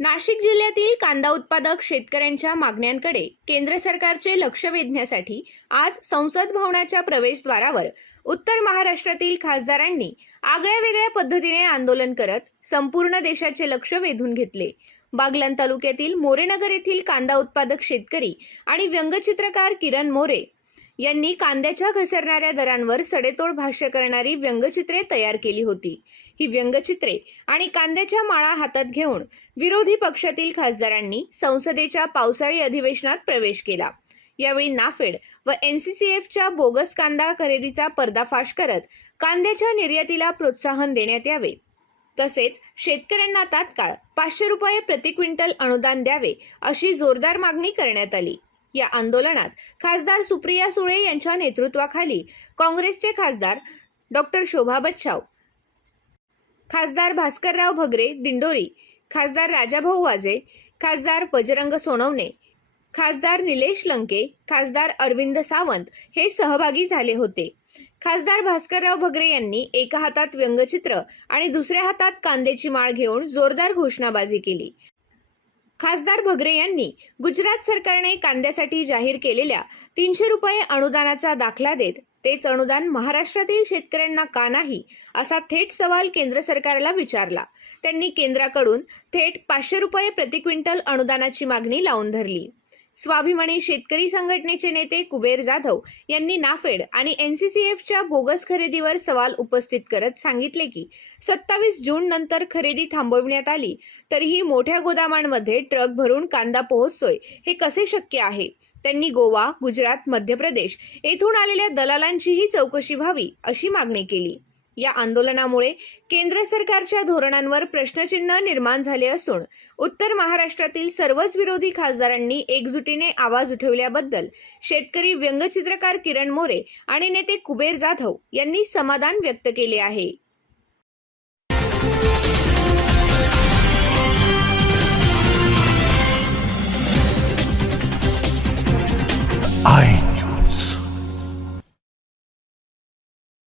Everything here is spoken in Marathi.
नाशिक जिल्ह्यातील कांदा उत्पादक शेतकऱ्यांच्या मागण्यांकडे केंद्र सरकारचे लक्ष वेधण्यासाठी आज संसद भवनाच्या प्रवेशद्वारावर उत्तर महाराष्ट्रातील खासदारांनी आगळ्या वेगळ्या पद्धतीने आंदोलन करत संपूर्ण देशाचे लक्ष वेधून घेतले. बागलान तालुक्यातील मोरेनगर येथील कांदा उत्पादक शेतकरी आणि व्यंगचित्रकार किरण मोरे यांनी कांद्याच्या घसरणाऱ्या दरांवर सडेतोड भाष्य करणारी व्यंगचित्रे तयार केली होती. ही व्यंगचित्रे आणि कांद्याच्या माळा हातात घेऊन विरोधी पक्षातील खासदारांनी संसदेच्या पावसाळी अधिवेशनात प्रवेश केला. यावेळी नाफेड व एनसीसीएफच्या बोगस कांदा खरेदीचा पर्दाफाश करत कांद्याच्या निर्यातीला प्रोत्साहन देण्यात यावे. तसेच शेतकऱ्यांना तात्काळ पाचशे रुपये प्रति क्विंटल अनुदान द्यावे अशी जोरदार मागणी करण्यात आली. या आंदोलनात खासदार सुप्रिया सुळे यांच्या नेतृत्वाखाली काँग्रेसचे खासदार डॉक्टर शोभा बच्छाव खासदार भास्करराव भगरे दिंडोरी खासदार राजाभाऊ वाजे खासदार बजरंग सोनवणे खासदार निलेश लंके खासदार अरविंद सावंत हे सहभागी झाले होते. खासदार भास्करराव भगरे यांनी एका हातात व्यंगचित्र आणि दुसऱ्या हातात कांद्याची माळ घेऊन जोरदार घोषणाबाजी केली. खासदार भगरे यांनी गुजरात सरकारने कांद्यासाठी जाहीर केलेल्या तीनशे रुपये अनुदानाचा दाखला देत तेच अनुदान महाराष्ट्रातील शेतकऱ्यांना का नाही असा थेट सवाल केंद्र सरकारला विचारला. त्यांनी केंद्राकडून थेट पाचशे रुपये प्रति क्विंटल अनुदानाची मागणी लावून धरली. स्वाभिमानी शेतकरी संघटनेचे नेते कुबेर जाधव यांनी नाफेड आणि एनसीसीएफच्या बोगस खरेदीवर सवाल उपस्थित करत सांगितले की सत्तावीस जून नंतर खरेदी थांबवण्यात आली तरीही मोठ्या गोदामांमध्ये ट्रक भरून कांदा पोहोचतोय हे कसे शक्य आहे? त्यांनी गोवा गुजरात मध्य प्रदेश येथून आलेल्या दलालांचीही चौकशी व्हावी अशी मागणी केली. या आंदोलनामुळे केंद्र सरकारच्या धोरणांवर प्रश्नचिन्ह निर्माण झाले असून उत्तर महाराष्ट्रातील सर्वच विरोधी खासदारांनी एकजुटीने आवाज उठवल्याबद्दल शेतकरी व्यंगचित्रकार किरण मोरे आणि नेते कुबेर जाधव यांनी समाधान व्यक्त केले आहे. आई